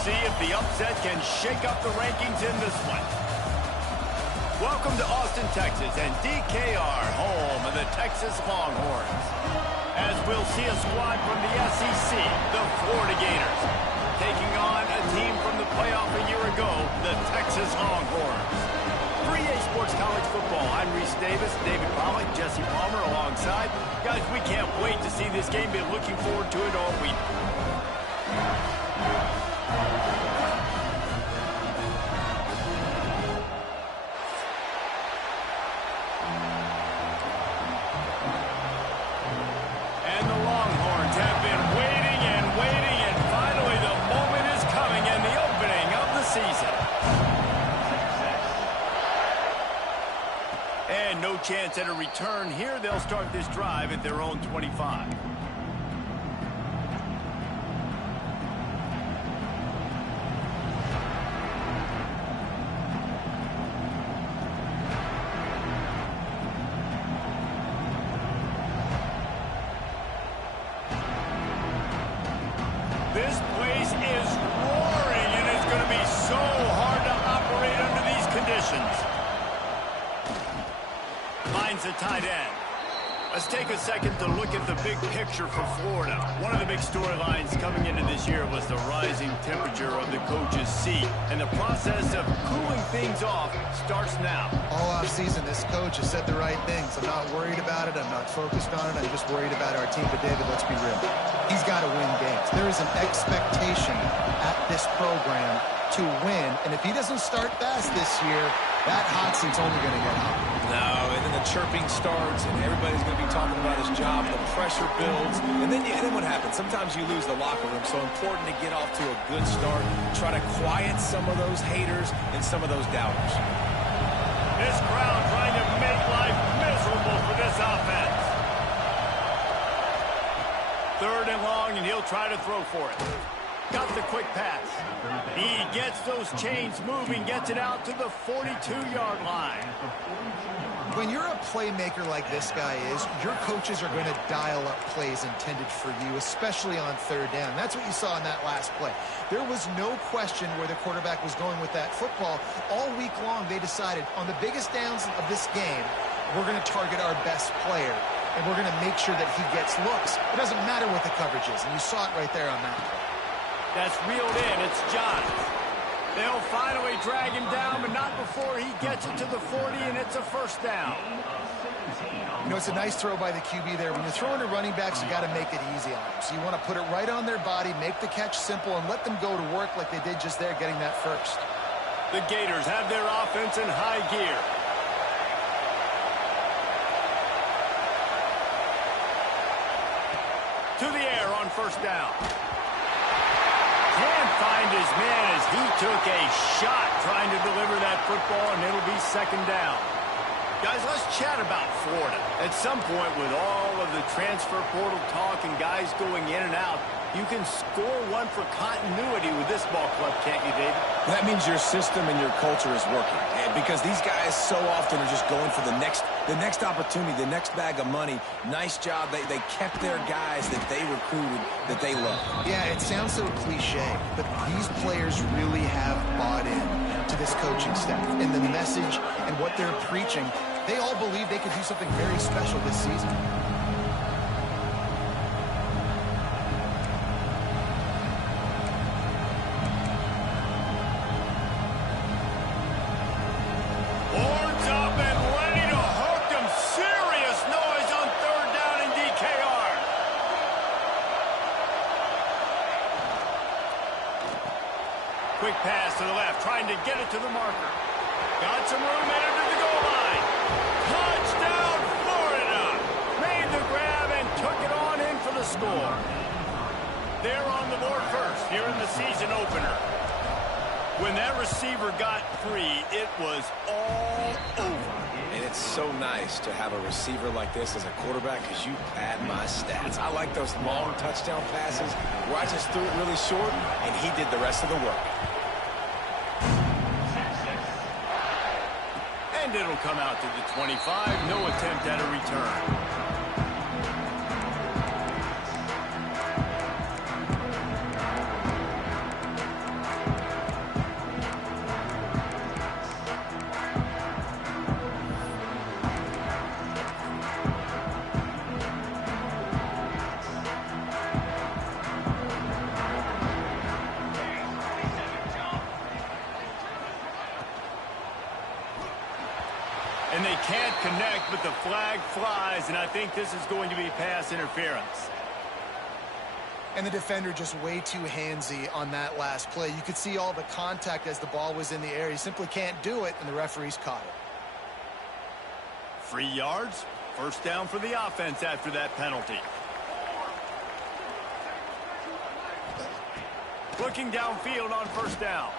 see if the upset can shake up the rankings in this one. Welcome to Austin, Texas, and DKR, home of the Texas Longhorns. As we'll see a squad from the SEC, the Florida Gators, taking on a team from the playoff a year ago, the Texas Longhorns. For EA Sports College Football, I'm Reese Davis, David Pollack, Jesse Palmer alongside. Guys, we can't wait to see this game. Been looking forward to it all week. And the Longhorns have been waiting and waiting, and finally the moment is coming in the opening of the season. And no chance at a return here. They'll start this drive at their own 25. This place is roaring, and it's going to be so hard to operate under these conditions. Finds the tight end. Let's take a second to look at the big picture for Florida. One of the big storylines coming into this year was the rising temperature of the coach's seat, and the process of cooling things off starts now. All offseason, this coach has said the right things. I'm not worried about it. I'm not focused on it. I'm just worried about our team. But, David, let's be real. He's got to win games. There is an expectation at this program to win, and if he doesn't start fast this year, that hot seat's only going to get hot. No, and then the chirping starts, and everybody's going to be talking about his job. The pressure builds, and then what happens? Sometimes you lose the locker room, so important to get off to a good start. Try to quiet some of those haters and some of those doubters. This crowd trying to make life miserable for this offense. Third and long, and he'll try to throw for it. Got the quick pass. He gets those chains moving, gets it out to the 42-yard line. When you're a playmaker like this guy is, your coaches are going to dial up plays intended for you, especially on third down. That's what you saw in that last play. There was no question where the quarterback was going with that football. All week long, they decided on the biggest downs of this game, we're going to target our best player, and we're going to make sure that he gets looks. It doesn't matter what the coverage is, and you saw it right there on that play. That's reeled in. It's Johns. They'll finally drag him down, but not before he gets it to the 40, and it's a first down. You know, it's a nice throw by the QB there. When you're throwing to running backs, you got to make it easy on them. So you want to put it right on their body, make the catch simple, and let them go to work like they did just there, getting that first. The Gators have their offense in high gear. To the air on first down. Can't find his man as he took a shot trying to deliver that football, and it'll be second down. Guys, let's chat about Florida. At some point, with all of the transfer portal talk and guys going in and out, you can score one for continuity with this ball club, can't you, David? That means your system and your culture is working, because these guys so often are just going for the next opportunity, the next bag of money. Nice job. They kept their guys that they recruited, that they love. Yeah, it sounds so cliche, but these players really have bought in to this coaching staff and the message and what they're preaching. They all believe they could do something very special this season. Quick pass to the left, trying to get it to the marker. Got some room headed to the goal line. Touchdown, Florida! Made the grab and took it on in for the score. They're on the board first here in the season opener. When that receiver got free, it was all over. And it's so nice to have a receiver like this as a quarterback, because you pad my stats. I like those long touchdown passes where I just threw it really short, and he did the rest of the work. And it'll come out to the 25. No attempt at a return. eyes, and I think this is going to be pass interference. And the defender just way too handsy on that last play. You could see all the contact as the ball was in the air. He simply can't do it, and the referee's caught it. 3 yards, first down for the offense after that penalty. Looking downfield on first down.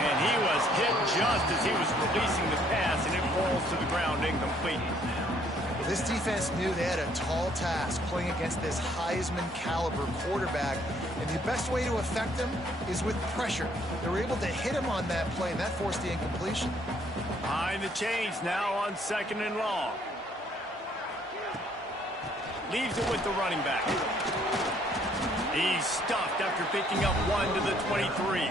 And he was hit just as he was releasing the pass, and it falls to the ground incomplete. This defense knew they had a tall task playing against this Heisman caliber quarterback, and the best way to affect him is with pressure. They were able to hit him on that play, and that forced the incompletion. Behind the chains now on 2nd and long. Leaves it with the running back. He's stuffed after picking up 1 to the 23.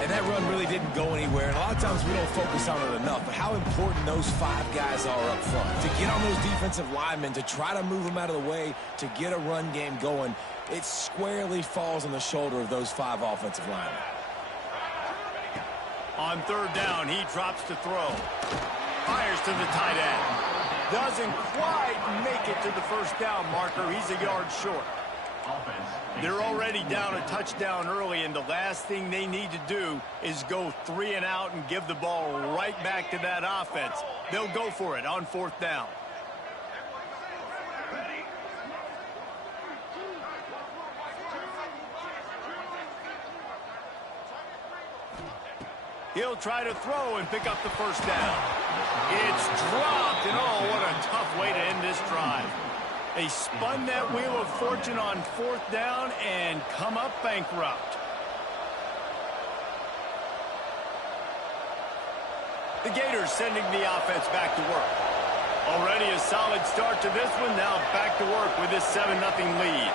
And that run really didn't go anywhere. And a lot of times we don't focus on it enough. But how important those 5 guys are up front. To get on those defensive linemen, to try to move them out of the way, to get a run game going, it squarely falls on the shoulder of those 5 offensive linemen. On 3rd down, he drops to throw. Fires to the tight end. Doesn't quite make it to the first down marker. He's a yard short. They're already down a touchdown early, and the last thing they need to do is go 3 and out and give the ball right back to that offense. They'll go for it on 4th down. He'll try to throw and pick up the first down. It's dropped, and oh, what a tough way to end this drive. They spun that wheel of fortune on 4th down and come up bankrupt. The Gators sending the offense back to work. Already a solid start to this one. Now back to work with this 7-0 lead.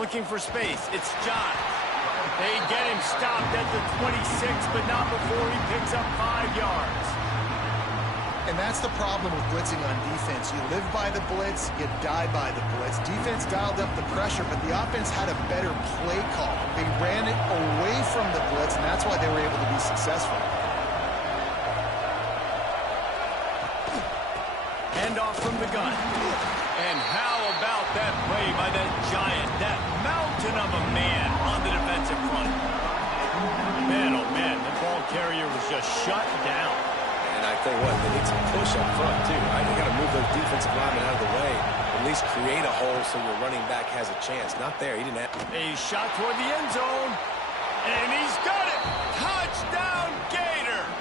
Looking for space. It's John. They get him stopped at the 26, but not before he picks up 5 yards. And that's the problem with blitzing on defense. You live by the blitz, you die by the blitz. Defense dialed up the pressure, but the offense had a better play call. They ran it away from the blitz, and that's why they were able to be successful. Handoff from the gun. And how about that play by that giant, that mountain of a man on the defensive front? Man, oh man, the ball carrier was just shut down. And I tell you what, they need some push up front, too, right? You got to move those defensive linemen out of the way. At least create a hole so your running back has a chance. Not there. He didn't have... A shot toward the end zone. And he's got it. Touchdown, Gators.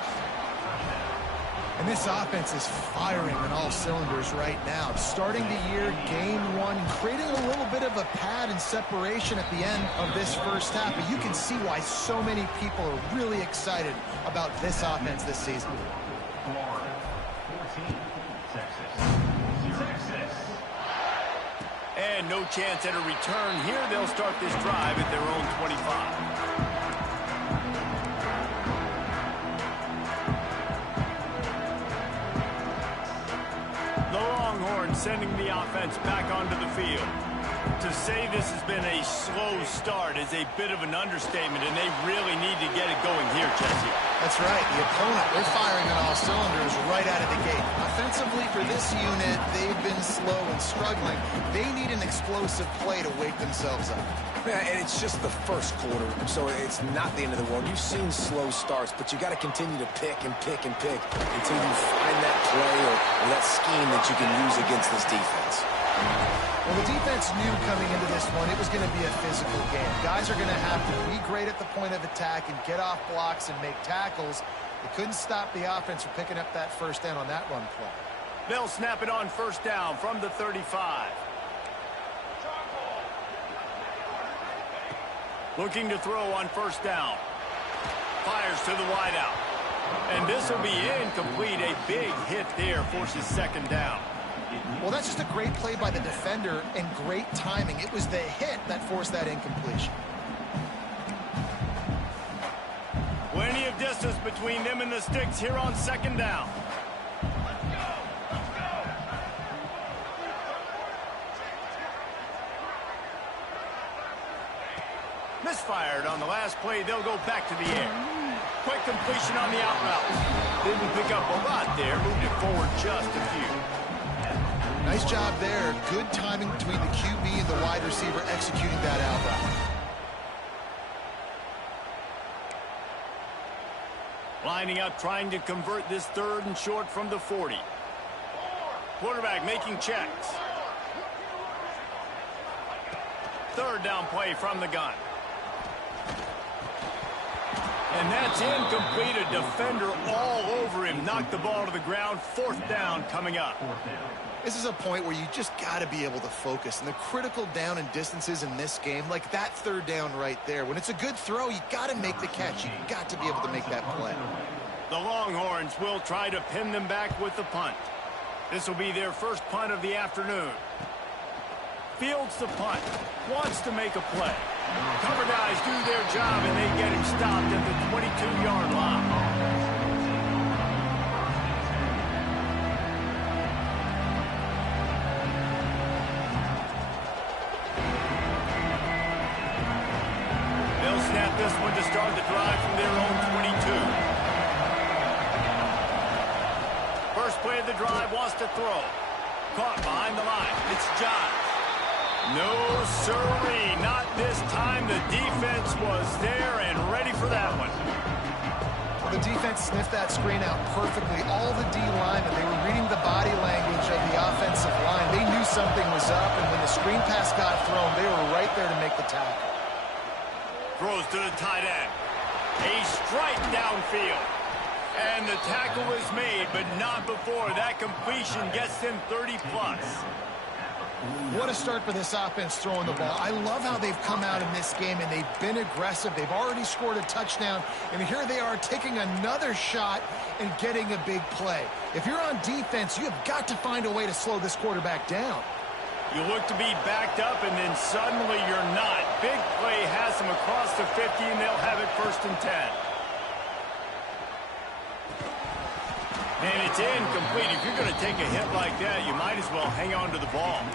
And this offense is firing on all cylinders right now. Starting the year, game 1, creating a little bit of a pad and separation at the end of this first half. But you can see why so many people are really excited about this offense this season. And no chance at a return here. They'll start this drive at their own 25. Sending the offense back onto the field. To say this has been a slow start is a bit of an understatement, and they really need to get it going here, Jesse. That's right. The opponent, they're firing on all cylinders right out of the gate. Offensively, for this unit, they've been slow and struggling. They need an explosive play to wake themselves up. Yeah, and it's just the first quarter, so it's not the end of the world. You've seen slow starts, but you got to continue to pick and pick and pick until you find that play or that scheme that you can use against this defense. Well, the defense knew coming into this one it was going to be a physical game. Guys are going to have to be great at the point of attack and get off blocks and make tackles. They couldn't stop the offense from picking up that first down on that run play. They'll snap it on first down from the 35. Looking to throw on first down. Fires to the wideout. And this will be incomplete. A big hit there forces 2nd down. Well, that's just a great play by the defender and great timing. It was the hit that forced that incompletion. Plenty of distance between them and the sticks here on 2nd down. Misfired on the last play. They'll go back to the air. Quick completion on the out route. Didn't pick up a lot there. Moved it forward just a few. Nice job there. Good timing between the QB and the wide receiver executing that out route. Lining up, trying to convert this 3rd and short from the 40. Quarterback making checks. 3rd down play from the gun. And that's incomplete. A defender all over him. Knocked the ball to the ground. 4th down coming up. This is a point where you just got to be able to focus. And the critical down and distances in this game, like that 3rd down right there. When it's a good throw, you got to make the catch. You got to be able to make that play. The Longhorns will try to pin them back with the punt. This will be their first punt of the afternoon. Fields the punt. Wants to make a play. Cover guys do their job, and they get him stopped at the 22-yard line. This one to start the drive from their own 22. First play of the drive, wants to throw. Caught behind the line. It's Johns. No, sirree, not this time. The defense was there and ready for that one. Well, the defense sniffed that screen out perfectly. All the D linemen, they were reading the body language of the offensive line. They knew something was up, and when the screen pass got thrown, they were right there to make the tackle. Throws to the tight end. A strike downfield. And the tackle was made, but not before that completion gets them 30-plus. What a start for this offense throwing the ball. I love how they've come out in this game, and they've been aggressive. They've already scored a touchdown, and here they are taking another shot and getting a big play. If you're on defense, you have got to find a way to slow this quarterback down. You look to be backed up, and then suddenly you're not. Big play has them across the 50, and they'll have it 1st and 10. And it's incomplete. If you're going to take a hit like that, you might as well hang on to the ball.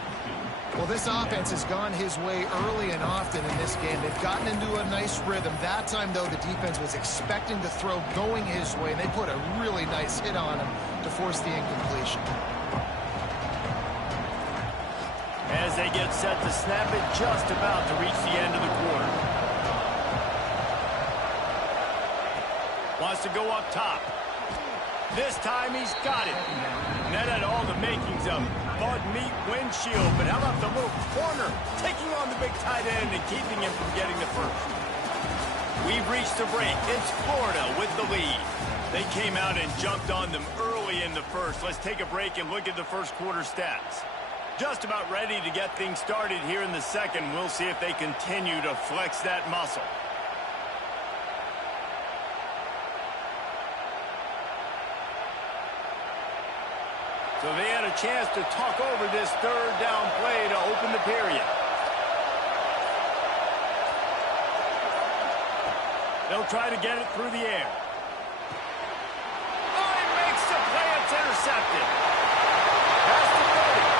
Well, this offense has gone his way early and often in this game. They've gotten into a nice rhythm. That time, though, the defense was expecting the throw going his way, and they put a really nice hit on him to force the incompletion. As they get set to snap it, just about to reach the end of the quarter. Wants to go up top. This time he's got it. And that had all the makings of bug meat windshield. But how about the little corner taking on the big tight end and keeping him from getting the first? We've reached the break. It's Florida with the lead. They came out and jumped on them early in the first. Let's take a break and look at the first quarter stats. Just about ready to get things started here in the second. We'll see if they continue to flex that muscle. So they had a chance to talk over this 3rd down play to open the period. They'll try to get it through the air. Oh, he makes the play. It's intercepted. Pass to 30.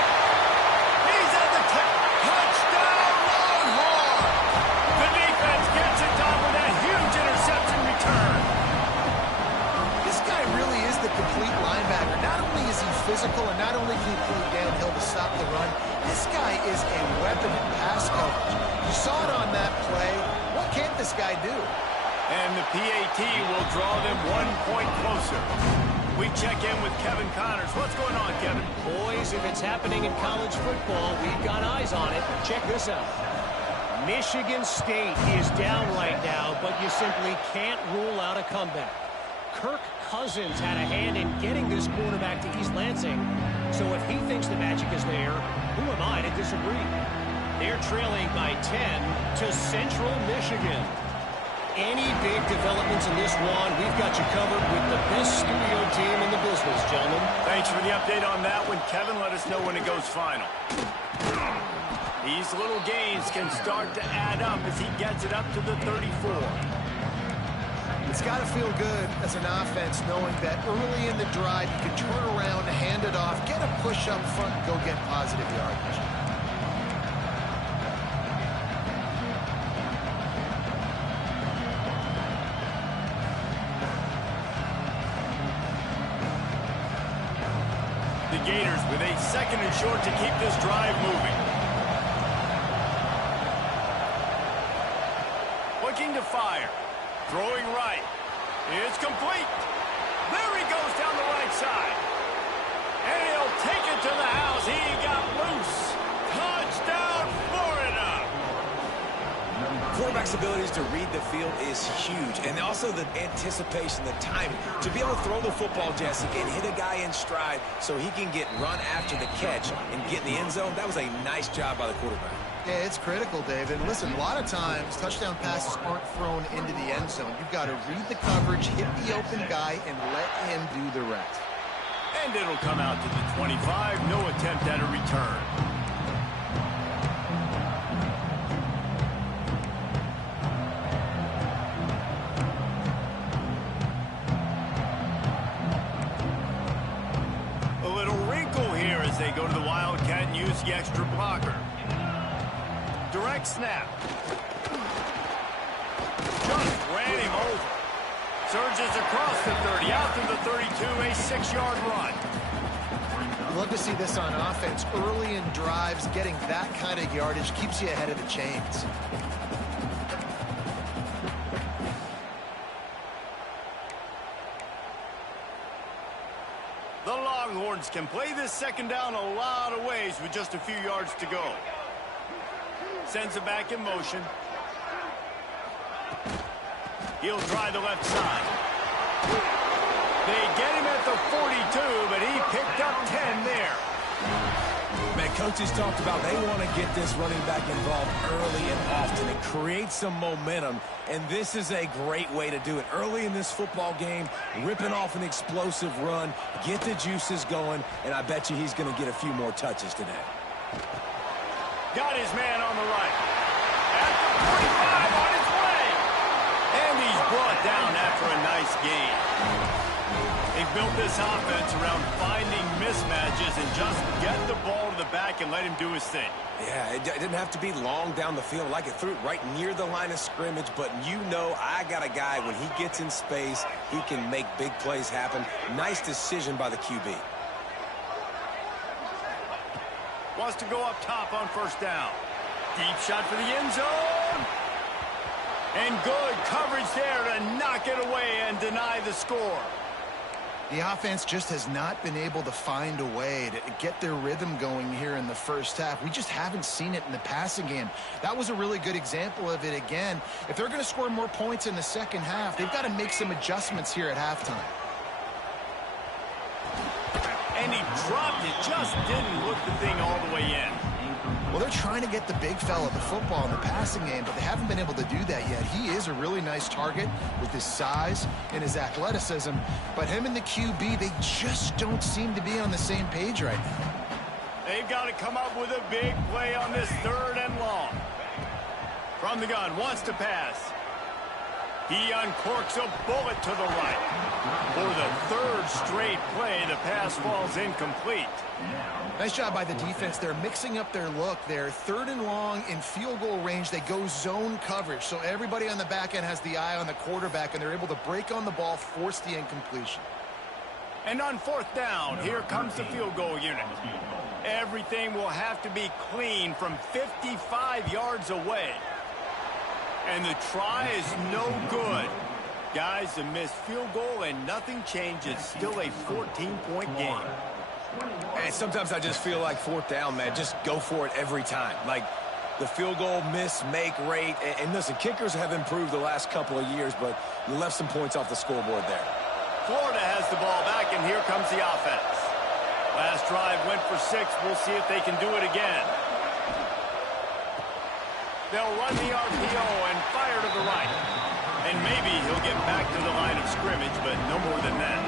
He's at the 10. Touchdown, Longhorn! The defense gets it done with that huge interception return. This guy really is the complete linebacker. Not only is he physical and not only can he pull downhill to stop the run, this guy is a weapon in pass coverage. You saw it on that play. What can't this guy do? And the PAT will draw them 1 point closer. We check in with Kevin Connors. What's going on, Kevin? Boys, if it's happening in college football, we've got eyes on it. Check this out. Michigan State is down right now, but you simply can't rule out a comeback. Kirk Cousins had a hand in getting this quarterback to East Lansing. So if he thinks the magic is there, who am I to disagree? They're trailing by 10 to Central Michigan. Any big developments in this one, we've got you covered with the best studio team in the business, gentlemen. Thanks for the update on that one, Kevin. Let us know when it goes final. These little gains can start to add up as he gets it up to the 34. It's got to feel good as an offense knowing that early in the drive you can turn around, hand it off, get a push up front, and go get positive yardage. The Gators with a 2nd and short to keep this drive moving. Looking to fire. Throwing right. It's complete. There he goes down the right side. And he'll take it to the house. He got loose. Touchdown, Florida. Quarterback's abilities to read the field is huge. And also the anticipation, the timing. To be able to throw the football, Jesse, and hit a guy in stride so he can get run after the catch and get in the end zone, that was a nice job by the quarterback. Yeah, it's critical, David. Listen, a lot of times, touchdown passes aren't thrown into the end zone. You've got to read the coverage, hit the open guy, and let him do the rest. And it'll come out to the 25. No attempt at a return. A little wrinkle here as they go to the Wildcat and use the extra blocker. Direct snap. Just ran him over. Surges across the 30, out to the 32, a 6-yard run. Love to see this on offense. Early in drives, getting that kind of yardage keeps you ahead of the chains. The Longhorns can play this 2nd down a lot of ways with just a few yards to go. Sends it back in motion. He'll try the left side. They get him at the 42, but he picked up 10 there. Man, coaches talked about they want to get this running back involved early and often and create some momentum, and this is a great way to do it. Early in this football game, ripping off an explosive run, get the juices going, and I bet you he's going to get a few more touches today. Got his man on the right. At the 45 on his way. And he's brought down after a nice gain. They've built this offense around finding mismatches and just get the ball to the back and let him do his thing. Yeah, it didn't have to be long down the field. Like it threw it right near the line of scrimmage, but you know I got a guy, when he gets in space, he can make big plays happen. Nice decision by the QB. Wants to go up top on 1st down. Deep shot for the end zone. And good coverage there to knock it away and deny the score. The offense just has not been able to find a way to get their rhythm going here in the 1st half. We just haven't seen it in the passing game. That was a really good example of it again. If they're going to score more points in the 2nd half, they've got to make some adjustments here at halftime. And he dropped it, just didn't look the thing all the way in. Well, they're trying to get the big fella the football in the passing game, but they haven't been able to do that yet. He is a really nice target with his size and his athleticism, but him and the QB, they just don't seem to be on the same page right now. They've got to come up with a big play on this 3rd and long. From the gun, wants to pass. He uncorks a bullet to the right. For the 3rd straight play, the pass falls incomplete. Nice job by the defense. They're mixing up their look there. 3rd and long in field goal range. They go zone coverage. So everybody on the back end has the eye on the quarterback, and they're able to break on the ball, force the incompletion. And on 4th down, here comes the field goal unit. Everything will have to be clean from 55 yards away. And the try is no good. Guys, a missed field goal and nothing changes. Still a 14-point game. And sometimes I just feel like 4th down, man, just go for it every time. Like the field goal miss-make rate. And listen, kickers have improved the last couple of years, but you left some points off the scoreboard there. Florida has the ball back, and here comes the offense. Last drive went for 6. We'll see if they can do it again. They'll run the RPO and fire to the right. And maybe he'll get back to the line of scrimmage, but no more than that.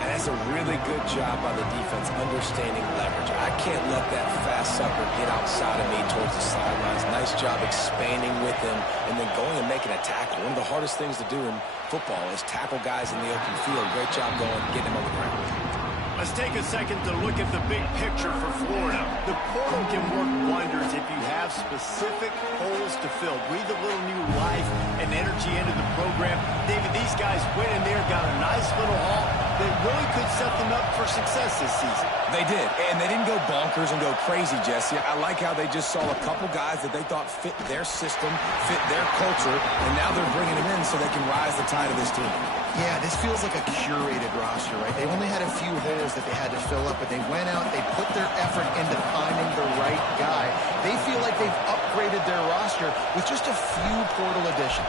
And that's a really good job by the defense understanding leverage. I can't let that fast sucker get outside of me towards the sidelines. Nice job expanding with him and then going and making a tackle. One of the hardest things to do in football is tackle guys in the open field. Great job going, getting him on the ground. Let's take a second to look at the big picture for Florida. The portal can work wonders if you have specific holes to fill. Breathe a little new life and energy into the program. David, these guys went in there, got a nice little haul. They really could set them up for success this season. They did, and they didn't go bonkers and go crazy, Jesse. I like how they just saw a couple guys that they thought fit their system, fit their culture, and now they're bringing them in so they can rise the tide of this team. Yeah, this feels like a curated roster, right? They only had a few holes that they had to fill up, but they went out, they put their effort into finding the right guy. They feel like they've upgraded their roster with just a few portal additions.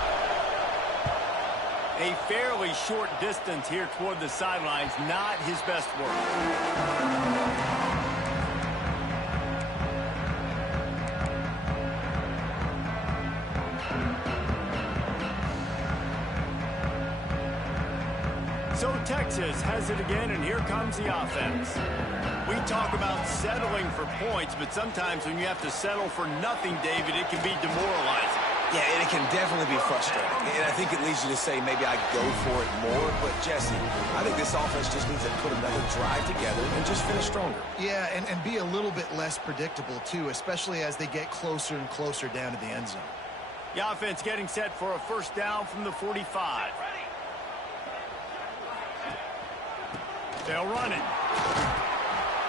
A fairly short distance here toward the sidelines, not his best work. So Texas has it again, and here comes the offense. We talk about settling for points, but sometimes when you have to settle for nothing, David, it can be demoralizing. Yeah, and it can definitely be frustrating. And I think it leads you to say maybe I go for it more. But, Jesse, I think this offense just needs to put another drive together and just finish stronger. Yeah, and be a little bit less predictable, too, especially as they get closer and closer down to the end zone. The offense getting set for a first down from the 45. They'll run it.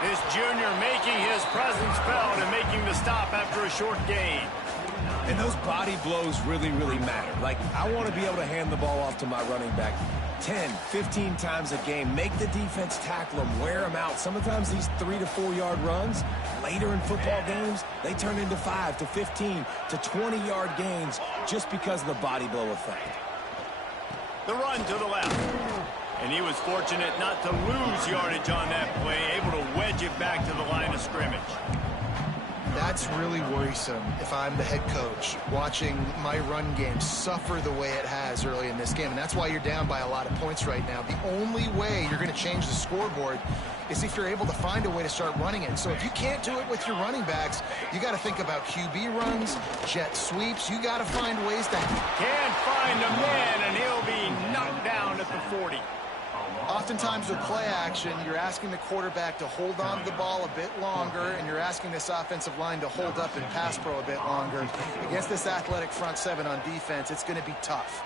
This junior making his presence felt and making the stop after a short gain. And those body blows really, really matter. Like, I want to be able to hand the ball off to my running back 10, 15 times a game. Make the defense tackle them, wear them out. Sometimes these 3 to 4 yard runs, later in football games, they turn into 5 to 15 to 20 yard gains just because of the body blow effect. The run to the left. And he was fortunate not to lose yardage on that play, able to wedge it back to the line of scrimmage. That's really worrisome if I'm the head coach, watching my run game suffer the way it has early in this game. And that's why you're down by a lot of points right now. The only way you're going to change the scoreboard is if you're able to find a way to start running it. So if you can't do it with your running backs, you got to think about QB runs, jet sweeps. You got to find ways to... Can't find a man, and he'll be knocked down at the 40. Oftentimes with play action, you're asking the quarterback to hold on to the ball a bit longer, and you're asking this offensive line to hold up and pass pro a bit longer. Against this athletic front seven on defense, it's going to be tough.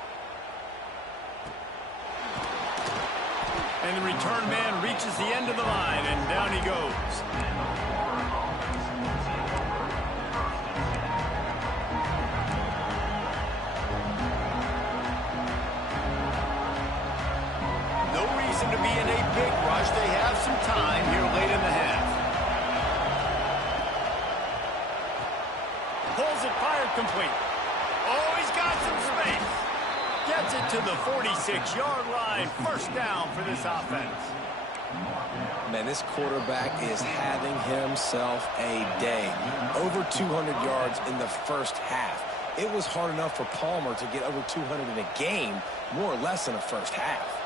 And the return man reaches the end of the line, and down he goes. To be in a big rush. They have some time here late in the half. Pulls it, fired complete. Oh, he's got some space. Gets it to the 46-yard line. First down for this offense. Man, this quarterback is having himself a day. Over 200 yards in the first half. It was hard enough for Palmer to get over 200 in a game, more or less in the first half.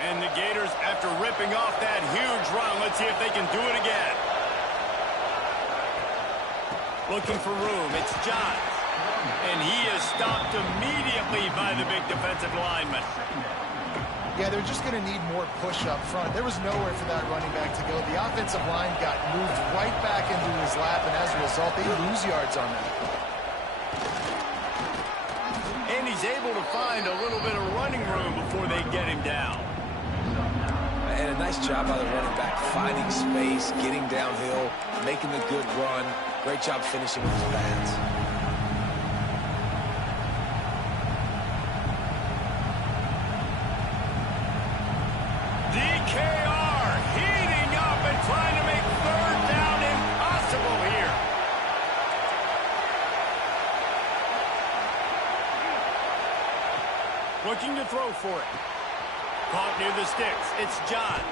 And the Gators, after ripping off that huge run, let's see if they can do it again. Looking for room, it's Johns. And he is stopped immediately by the big defensive lineman. Yeah, they're just going to need more push up front. There was nowhere for that running back to go. The offensive line got moved right back into his lap, and as a result, they lose yards on that. And he's able to find a little bit of running room before they get him down. And a nice job by the running back, finding space, getting downhill, making the good run. Great job finishing with his pads. DKR heating up and trying to make third down impossible here. Looking to throw for it. Caught near the sticks. It's Johns.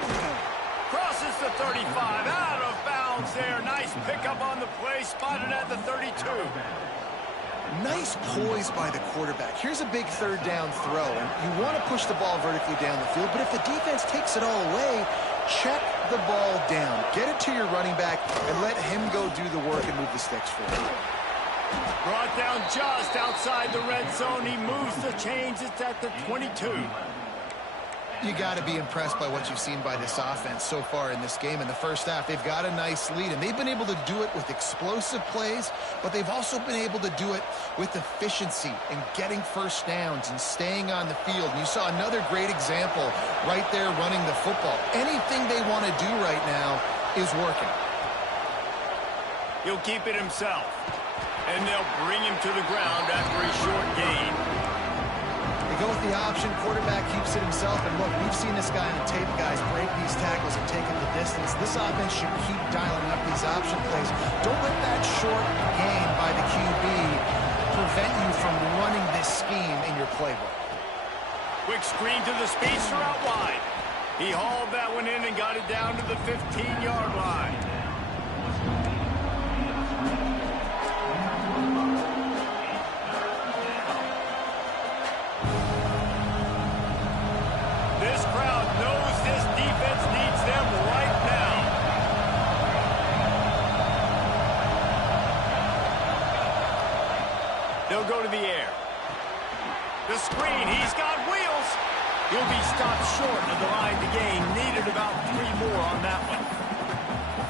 Crosses the 35. Out of bounds there. Nice pickup on the play. Spotted at the 32. Nice poise by the quarterback. Here's a big third down throw. And you want to push the ball vertically down the field, but if the defense takes it all away, check the ball down. Get it to your running back and let him go do the work and move the sticks for you. Brought down just outside the red zone. He moves the chains. It's at the 22. You got to be impressed by what you've seen by this offense so far in this game. In the first half, they've got a nice lead, and they've been able to do it with explosive plays, but they've also been able to do it with efficiency and getting first downs and staying on the field. And you saw another great example right there running the football. Anything they want to do right now is working. He'll keep it himself, and they'll bring him to the ground after a short gain. Go with the option, quarterback keeps it himself, and look, we've seen this guy on tape, guys, break these tackles and take it the distance. This offense should keep dialing up these option plays. Don't let that short gain by the QB prevent you from running this scheme in your playbook. Quick screen to the speedster out wide. He hauled that one in and got it down to the 15-yard line. This crowd knows this defense needs them right now. They'll go to the air. The screen, he's got wheels. He'll be stopped short of the line to gain. Needed about 3 more on that one.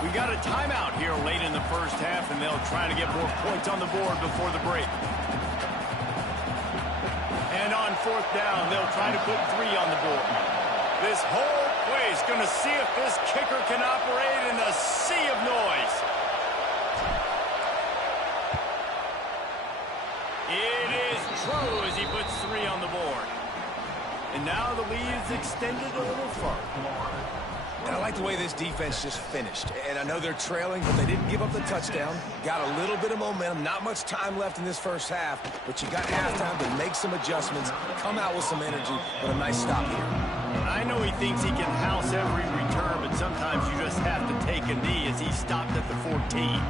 We got a timeout here late in the first half, and they'll try to get more points on the board before the break. And on 4th down, they'll try to put 3 on the board. This whole place going to see if this kicker can operate in a sea of noise. It is true as he puts 3 on the board. And now the lead is extended a little further. And I like the way this defense just finished. And I know they're trailing, but they didn't give up the touchdown. Got a little bit of momentum. Not much time left in this first half, but you got halftime to make some adjustments, come out with some energy, but a nice stop here. I know he thinks he can house every return, but sometimes you just have to take a knee as he stopped at the 14.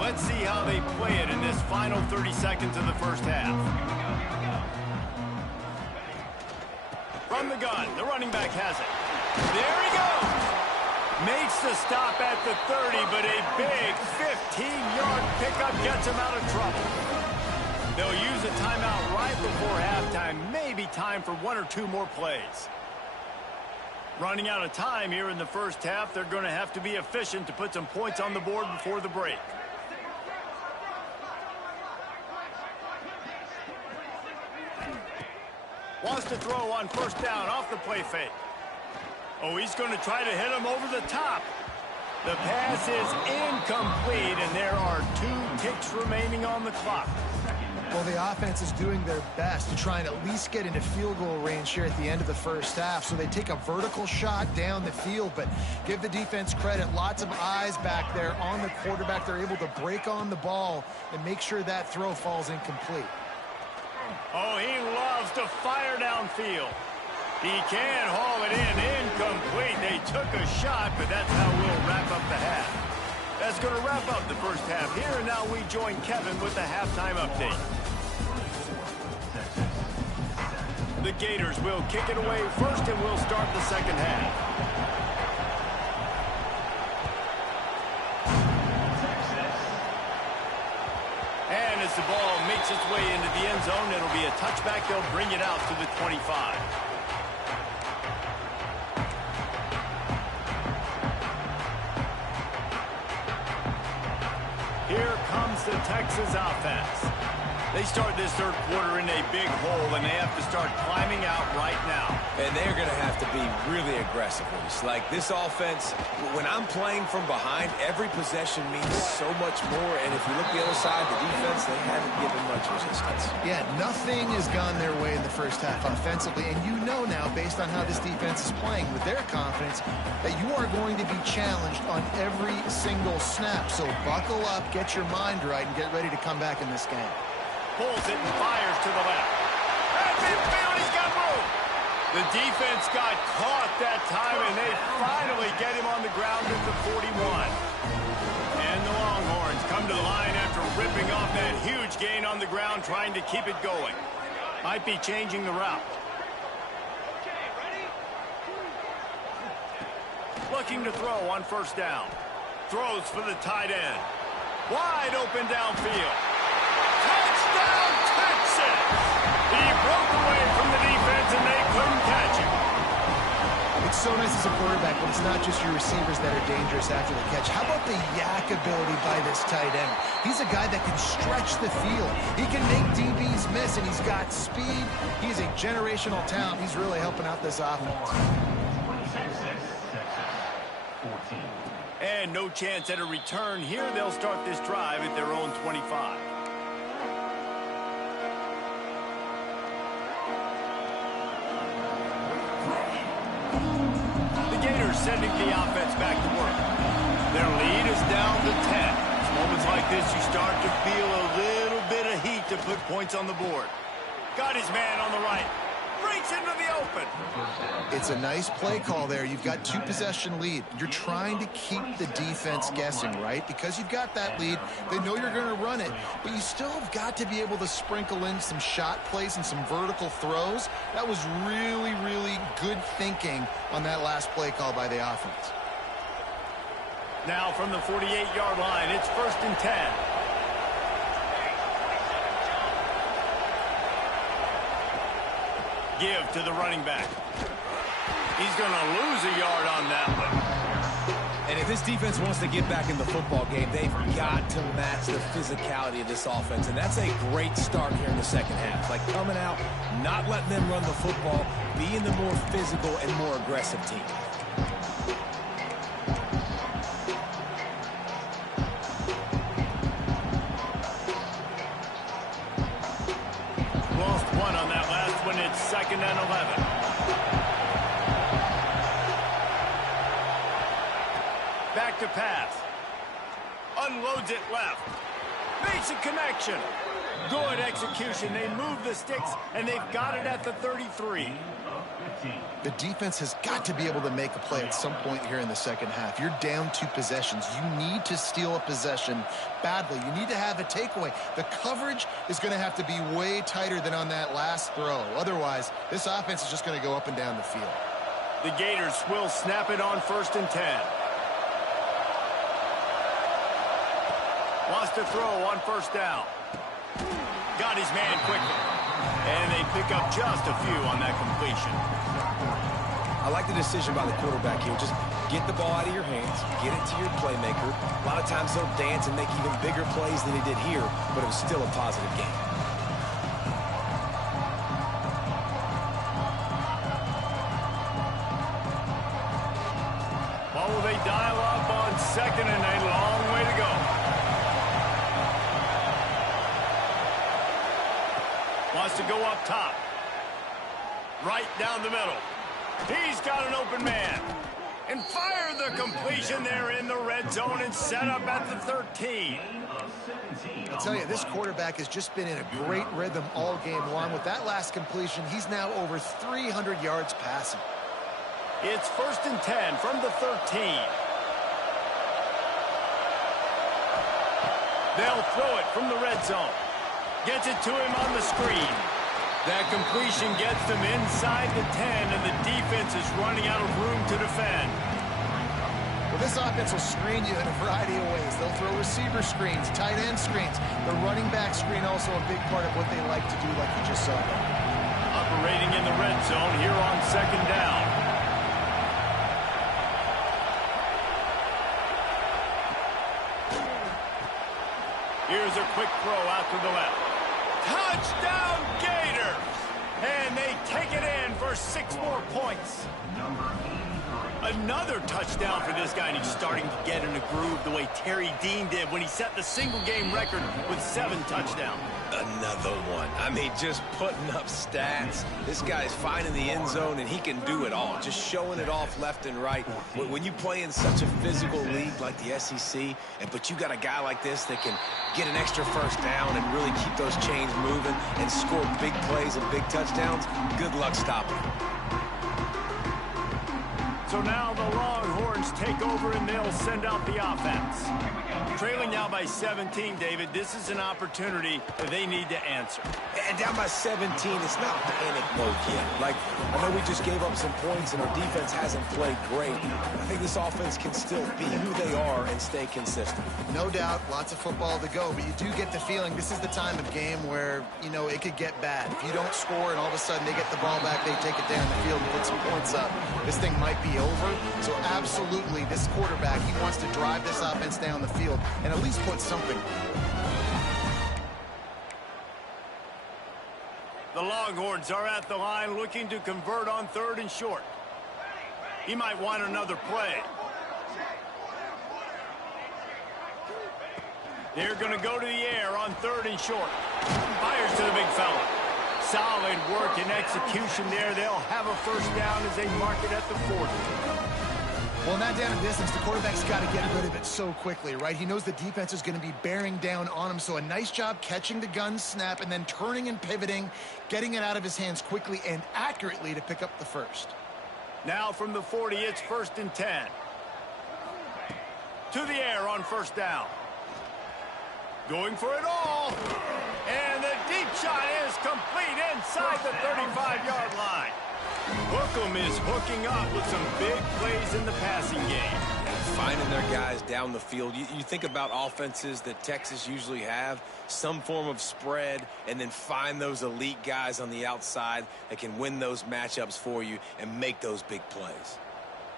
Let's see how they play it in this final 30 seconds of the first half. From the gun, the running back has it. There he goes. Makes the stop at the 30, but a big 15-yard pickup gets him out of trouble. They'll use a timeout right before halftime. Maybe time for 1 or 2 more plays. Running out of time here in the first half, they're going to have to be efficient to put some points on the board before the break. Wants to throw on 1st down off the play fake. Oh, he's going to try to hit him over the top. The pass is incomplete, and there are 2 ticks remaining on the clock. Well, the offense is doing their best to try and at least get into field goal range here at the end of the first half. So they take a vertical shot down the field, but give the defense credit. Lots of eyes back there on the quarterback. They're able to break on the ball and make sure that throw falls incomplete. Oh, he loves to fire downfield. He can haul it in. Incomplete. They took a shot, but that's how we'll wrap up the half. That's going to wrap up the first half here, and now we join Kevin with the halftime update. The Gators will kick it away first, and we'll start the second half. And as the ball makes its way into the end zone, it'll be a touchback. They'll bring it out to the 25. Here comes the Texas offense. They start this third quarter in a big hole, and they have to start climbing out right now. And they're going to have to be really aggressive. Like this offense, when I'm playing from behind, every possession means so much more. And if you look the other side, the defense, they haven't given much resistance. Yeah, nothing has gone their way in the first half offensively. And you know now, based on how this defense is playing with their confidence, that you are going to be challenged on every single snap. So buckle up, get your mind right, and get ready to come back in this game. Pulls it and fires to the left. At midfield, he's got room. The defense got caught that time, and they finally get him on the ground at the 41. And the Longhorns come to the line after ripping off that huge gain on the ground, trying to keep it going. Might be changing the route. Looking to throw on 1st down. Throws for the tight end. Wide open downfield. Touchdown, Texas! He broke away from the defense, and they couldn't catch him. It's so nice as a quarterback, but it's not just your receivers that are dangerous after the catch. How about the yak ability by this tight end? He's a guy that can stretch the field. He can make DBs miss, and he's got speed. He's a generational talent. He's really helping out this offense. And no chance at a return here. They'll start this drive at their own 25. The Gators sending the offense back to work. Their lead is down to 10. It's moments like this you start to feel a little bit of heat to put points on the board. Got his man on the right. Breaks into the open. It's a nice play call there. You've got 2-possession lead. You're trying to keep the defense guessing, right? Because you've got that lead, they know you're going to run it, but you still have got to be able to sprinkle in some shot plays and some vertical throws. That was really, really good thinking on that last play call by the offense. Now from the 48-yard line, it's 1st and 10. Give to the running back. He's going to lose a yard on that one. And if this defense wants to get back in the football game, they've got to match the physicality of this offense. And that's a great start here in the second half. Like coming out, not letting them run the football, being the more physical and more aggressive team. Lost one on that last one. It's 2nd and 11. Back to pass. Unloads it left. Makes a connection. Good execution. They move the sticks, and they've got it at the 33. The defense has got to be able to make a play at some point here in the second half. You're down 2 possessions. You need to steal a possession badly. You need to have a takeaway. The coverage is going to have to be way tighter than on that last throw. Otherwise, this offense is just going to go up and down the field. The Gators will snap it on 1st and 10. Wants to throw on 1st down. Got his man quickly. And they pick up just a few on that completion. I like the decision by the quarterback here. Just get the ball out of your hands, get it to your playmaker. A lot of times they'll dance and make even bigger plays than he did here, but it was still a positive game. What will they dial up on 2nd and a long way to go? Wants to go up top. Right down the middle. He's got an open man. And fire the completion there in the red zone and set up at the 13. I tell you, this quarterback has just been in a great rhythm all game long. With that last completion, he's now over 300 yards passing. It's 1st and 10 from the 13. They'll throw it from the red zone. Gets it to him on the screen. That completion gets them inside the 10, and the defense is running out of room to defend. Well, this offense will screen you in a variety of ways. They'll throw receiver screens, tight end screens. The running back screen also a big part of what they like to do, like you just saw there. Operating in the red zone here on 2nd down. Here's a quick throw out to the left. Touchdown, Gators! And they take it in for 6 more points. Another touchdown for this guy, and he's starting to get in a groove the way Terry Dean did when he set the single-game record with 7 touchdowns. Another one. I mean, just putting up stats. This guy's finding the end zone, and he can do it all. Just showing it off left and right. When you play in such a physical league like the SEC, but you got a guy like this that can get an extra 1st down and really keep those chains moving and score big plays and big touchdowns, good luck stopping him. So now the Longhorns take over, and they'll send out the offense. Trailing now by 17, David. This is an opportunity that they need to answer. And down by 17, it's not panic mode yet. Like, I know we just gave up some points and our defense hasn't played great. I think this offense can still be who they are and stay consistent. No doubt, lots of football to go, but you do get the feeling this is the time of game where, you know, it could get bad. If you don't score and all of a sudden they get the ball back, they take it down the field and put some points up, this thing might be over. So absolutely, this quarterback, he wants to drive this offense down the field and at least put something. The Longhorns are at the line looking to convert on 3rd and short. He might want another play. They're going to go to the air on 3rd and short. Fires to the big fella. Solid work and execution there. They'll have a first down as they mark it at the 40. Well, not down in distance, the quarterback's got to get rid of it so quickly, right? He knows the defense is going to be bearing down on him, so a nice job catching the gun snap and then turning and pivoting, getting it out of his hands quickly and accurately to pick up the first. Now from the 40, it's 1st and 10. To the air on 1st down. Going for it all. And the deep shot is complete inside the 35-yard line. Hookem is hooking up with some big plays in the passing game. Finding their guys down the field. You think about offenses that Texas usually have, some form of spread, and then find those elite guys on the outside that can win those matchups for you and make those big plays.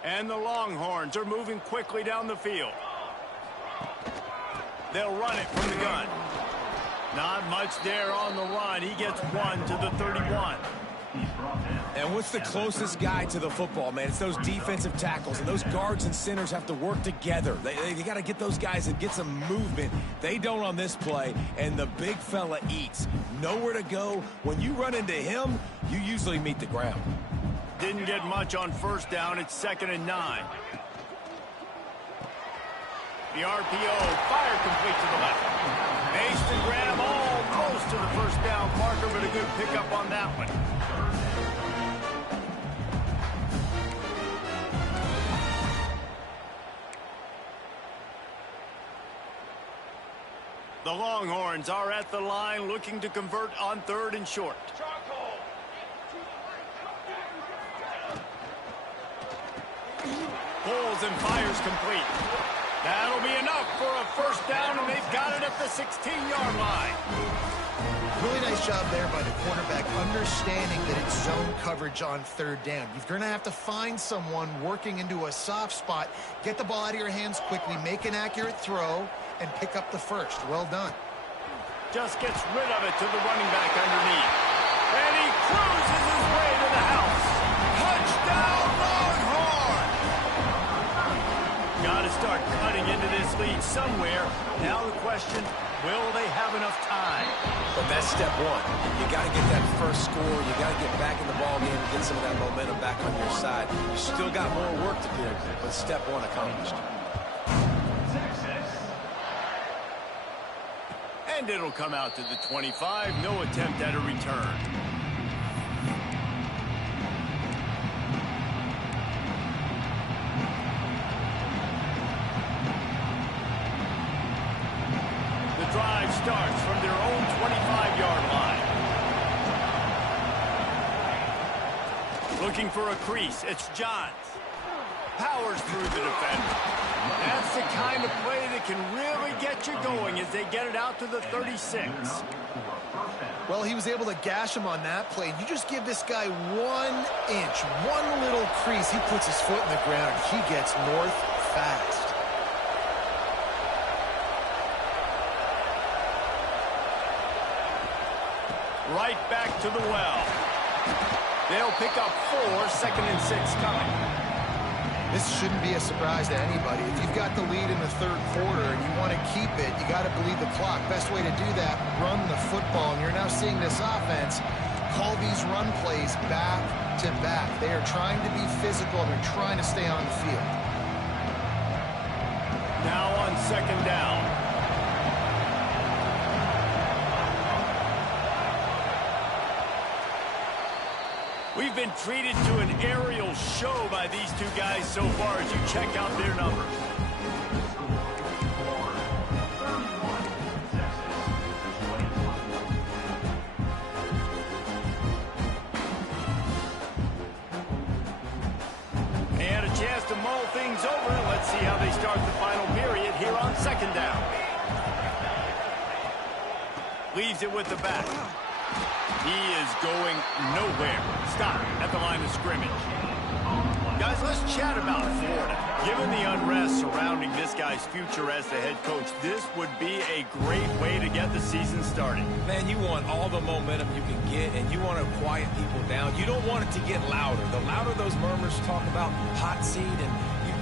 And the Longhorns are moving quickly down the field. They'll run it from the gun. Not much there on the run. He gets one to the 31. And what's the closest guy to the football, man? It's those defensive tackles, and those guards and centers have to work together. They got to get those guys and get some movement. They don't on this play, and the big fella eats. Nowhere to go. When you run into him, you usually meet the ground. Didn't get much on 1st down. It's 2nd and 9. The RPO, fire complete to the left. Mason Graham all close to the 1st down marker, but a good pickup on that one. The Longhorns are at the line looking to convert on 3rd and short. Pulls and fires complete. That'll be enough for a 1st down, and they've got it at the 16-yard line. Really nice job there by the quarterback, understanding that it's zone coverage on 3rd down. You're going to have to find someone working into a soft spot, get the ball out of your hands quickly, make an accurate throw, and pick up the first. Well done. Just gets rid of it to the running back underneath. And he cruises his way to the house. Touchdown, Longhorn! Got to start cutting into this lead somewhere. Now the question, will they have enough time? But that's step one. You got to get that first score. You got to get back in the ball game and get some of that momentum back on your side. You still got more work to do, but step one accomplished. And it'll come out to the 25. No attempt at a return. The drive starts from their own 25-yard line. Looking for a crease. It's Johns. Powers through the defender. That's the kind of play that can really get you going as they get it out to the 36. Well, he was able to gash him on that play. You just give this guy 1 inch, one little crease. He puts his foot in the ground. He gets north fast. Right back to the well. They'll pick up 4, 2nd and 6 coming. This shouldn't be a surprise to anybody. If you've got the lead in the 3rd quarter and you want to keep it, you got to bleed the clock. Best way to do that, run the football. And you're now seeing this offense call these run plays back to back. They are trying to be physical. They're trying to stay on the field. Now on 2nd down. We've been treated to an aerial show by these two guys so far as you check out their numbers. they start the final period here on second down. Leaves it with the back. He is going nowhere. Stop at the line of scrimmage. Guys, let's chat about Florida. Given the unrest surrounding this guy's future as the head coach, this would be a great way to get the season started. Man, you want all the momentum you can get, and you want to quiet people down. You don't want it to get louder. The louder those murmurs talk about hot seat, and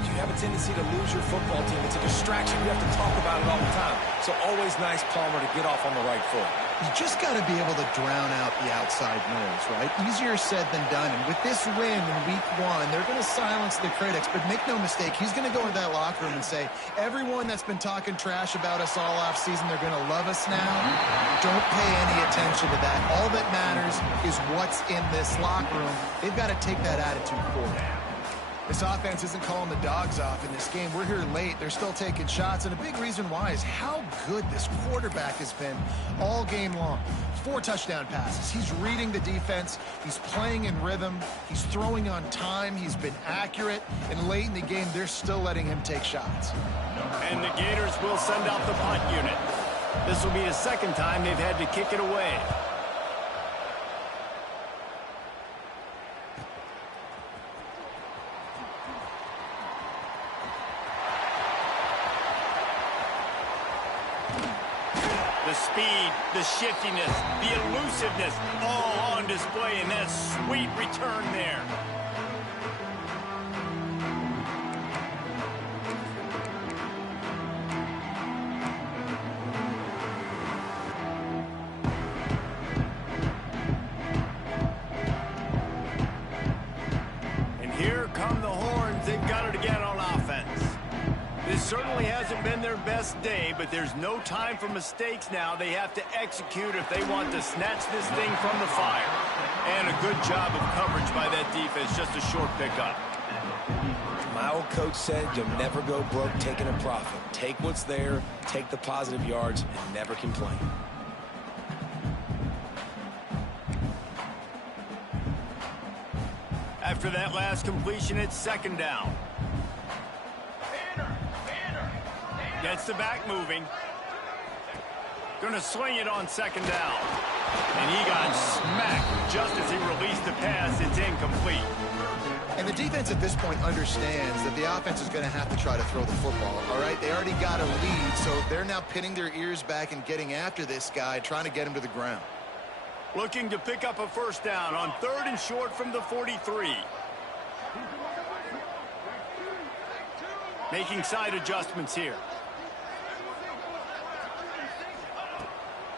you have a tendency to lose your football team. It's a distraction. You have to talk about it all the time. So always nice, Palmer, to get off on the right foot. You just got to be able to drown out the outside noise, right? Easier said than done. And with this win in week 1, they're going to silence the critics. But make no mistake, he's going to go into that locker room and say, everyone that's been talking trash about us all off season, they're going to love us now. Don't pay any attention to that. All that matters is what's in this locker room. They've got to take that attitude forward. This offense isn't calling the dogs off in this game. We're here late. They're still taking shots, and a big reason why is how good this quarterback has been all game long. 4 touchdown passes. He's reading the defense. He's playing in rhythm. He's throwing on time. He's been accurate, and late in the game, they're still letting him take shots. And the Gators will send out the punt unit. This will be the second time they've had to kick it away. The speed, the shiftiness, the elusiveness, all on display in that sweet return there. And here come the Horns. They've got it again on offense. This certainly hasn't been their best day, but there's no time for mistakes now. They have to execute if they want to snatch this thing from the fire. And a good job of coverage by that defense, just a short pickup. My old coach said you'll never go broke taking a profit. Take what's there, take the positive yards, and never complain. After that last completion, it's second down. Gets the back moving. Gonna swing it on second down. And he got smacked just as he released the pass. It's incomplete. And the defense at this point understands that the offense is going to have to try to throw the football, all right? They already got a lead, so they're now pinning their ears back and getting after this guy, trying to get him to the ground. Looking to pick up a first down on 3rd and short from the 43. Making side adjustments here.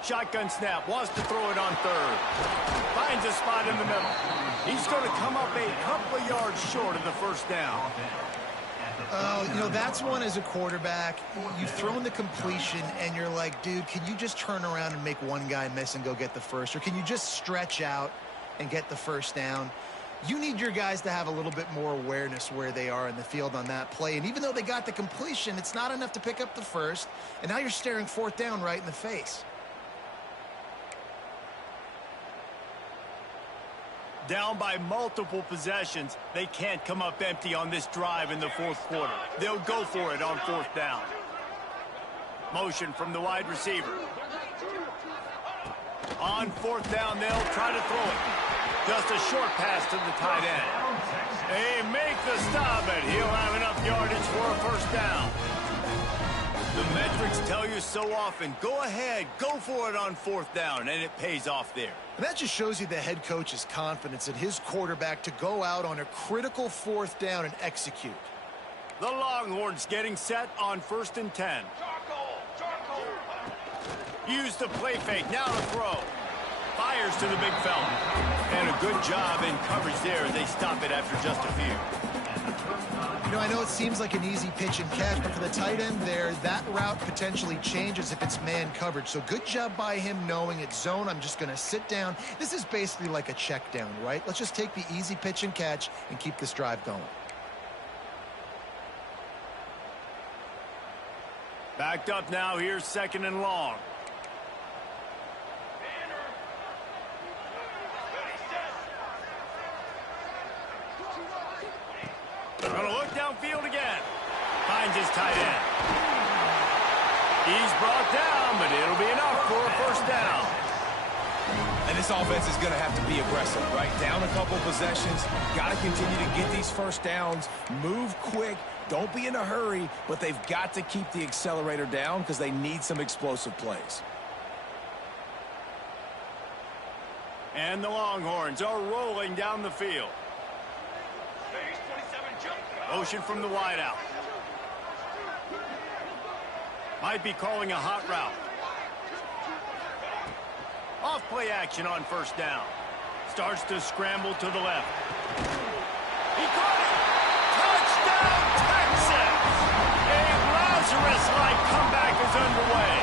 Shotgun snap, wants to throw it on 3rd. Finds a spot in the middle. He's going to come up a couple of yards short of the first down. You know, that's one as a quarterback. You've thrown the completion, and you're like, dude, can you just turn around and make one guy miss and go get the first? Or can you just stretch out and get the first down? You need your guys to have a little bit more awareness where they are in the field on that play. And even though they got the completion, it's not enough to pick up the first. And now you're staring 4th down right in the face. Down by multiple possessions, they can't come up empty on this drive in the 4th quarter. They'll go for it on 4th down. Motion from the wide receiver. On 4th down, they'll try to throw it. Just a short pass to the tight end. They make the stop, and he'll have enough yardage for a first down. The metrics tell you so often, go ahead, go for it on 4th down, and it pays off there. And that just shows you the head coach's confidence in his quarterback to go out on a critical 4th down and execute. The Longhorns getting set on 1st and 10. Use the play fake, now to throw. Fires to the big fella. And a good job in coverage there as they stop it after just a few. You know, I know it seems like an easy pitch and catch, but for the tight end there, that route potentially changes if it's man coverage. So good job by him knowing it's zone. I'm just going to sit down. This is basically like a check down, right? Let's just take the easy pitch and catch and keep this drive going. Backed up now, here's 2nd and long. Gonna look downfield again. Finds finds his tight end. He's brought down, but it'll be enough for a first down. And this offense is going to have to be aggressive, right? Down a couple possessions. Got to continue to get these first downs. Move quick. Don't be in a hurry, but they've got to keep the accelerator down because they need some explosive plays. And the Longhorns are rolling down the field. Motion from the wideout. Might be calling a hot route. Off play action on first down. Starts to scramble to the left. He caught it! Touchdown, Texas! A Lazarus-like comeback is underway.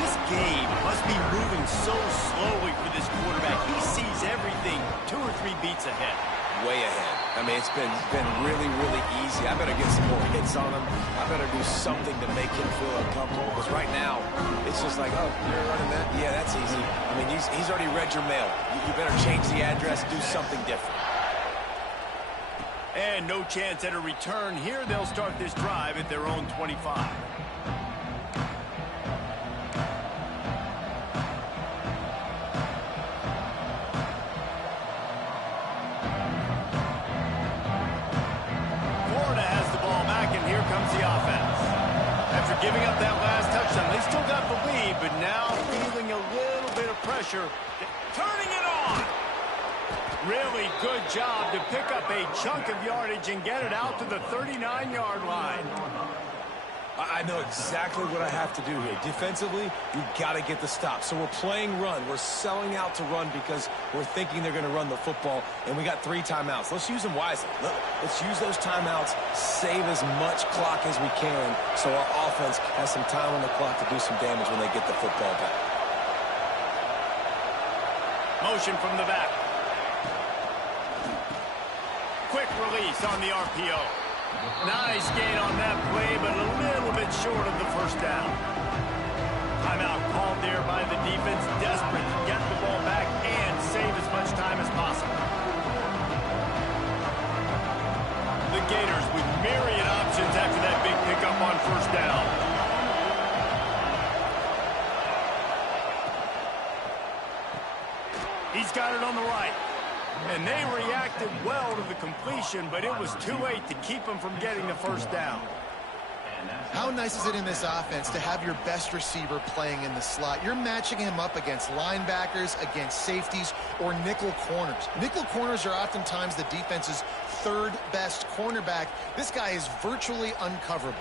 This game must be moving so slowly for this quarterback. He sees everything 2 or 3 beats ahead. Way ahead. I mean, it's been really, really easy. I better get some more hits on him. I better do something to make him feel uncomfortable. Because right now, it's just like, oh, you're running that? Yeah, that's easy. I mean, he's already read your mail. You better change the address, do something different. And no chance at a return here. They'll start this drive at their own 25. Giving up that last touchdown. They still got the lead, but now feeling a little bit of pressure. Turning it on. Really good job to pick up a chunk of yardage and get it out to the 39-yard line. I know exactly what I have to do here. Defensively, we've got to get the stop. So we're playing run. We're selling out to run because we're thinking they're going to run the football, and we got 3 timeouts. Let's use them wisely. Let's use those timeouts, save as much clock as we can so our offense has some time on the clock to do some damage when they get the football back. Motion from the back. Quick release on the RPO. Nice gain on that play, but a little bit short of the first down. Timeout called there by the defense, desperate to get the ball back and save as much time as possible. The Gators with myriad options after that big pickup on first down. He's got it on the right. And they reacted well to the completion, but it was too late to keep them from getting the first down. How nice is it in this offense to have your best receiver playing in the slot? You're matching him up against linebackers, against safeties, or nickel corners. Nickel corners are oftentimes the defense's 3rd best cornerback. This guy is virtually uncoverable.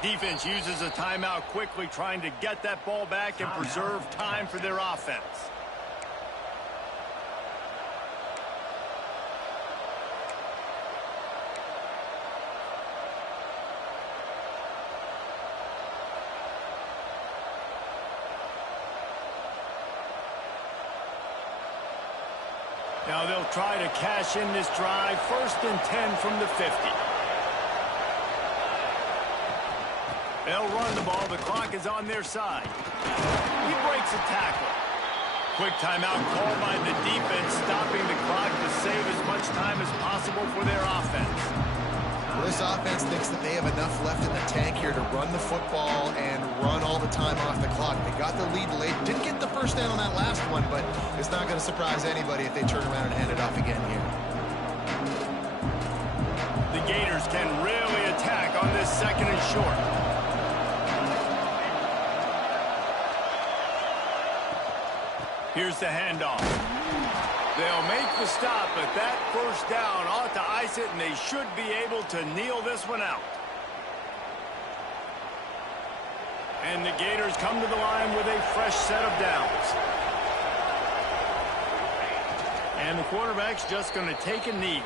Defense uses a timeout quickly, trying to get that ball back and preserve time for their offense. Now they'll try to cash in this drive. 1st and 10 from the 50. They'll run the ball. The clock is on their side. He breaks a tackle. Quick timeout called by the defense, stopping the clock to save as much time as possible for their offense. Well, this offense thinks that they have enough left in the tank here to run the football and run all the time off the clock. They got the lead late. Didn't get the first down on that last one, but it's not going to surprise anybody if they turn around and hand it off again here. The Gators can really attack on this 2nd and short. Here's the handoff. They'll make the stop, but that first down ought to ice it, and they should be able to kneel this one out. And the Gators come to the line with a fresh set of downs. And the quarterback's just going to take a knee.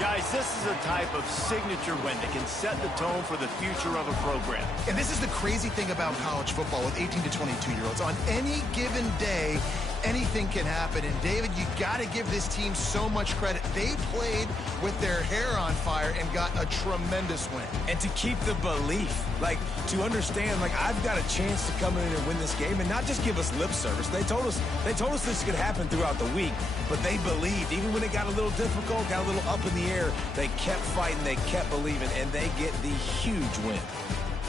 Guys, this is a type of signature win that can set the tone for the future of a program. And this is the crazy thing about college football with 18 to 22-year-olds. On any given day, anything can happen. And, David, you got to give this team so much credit. They played with their hair on fire and got a tremendous win. And to keep the belief, like, to understand, like, I've got a chance to come in and win this game and not just give us lip service. They told us this could happen throughout the week, but they believed. Even when it got a little difficult, got a little up in the air, they kept fighting, they kept believing, and they get the huge win.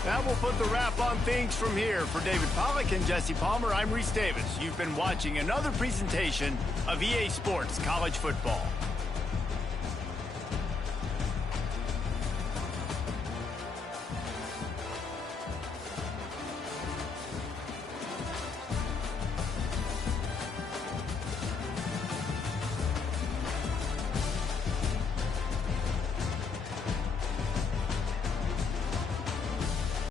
That will put the wrap on things from here. For David Pollack and Jesse Palmer, I'm Reese Davis. You've been watching another presentation of EA Sports College Football.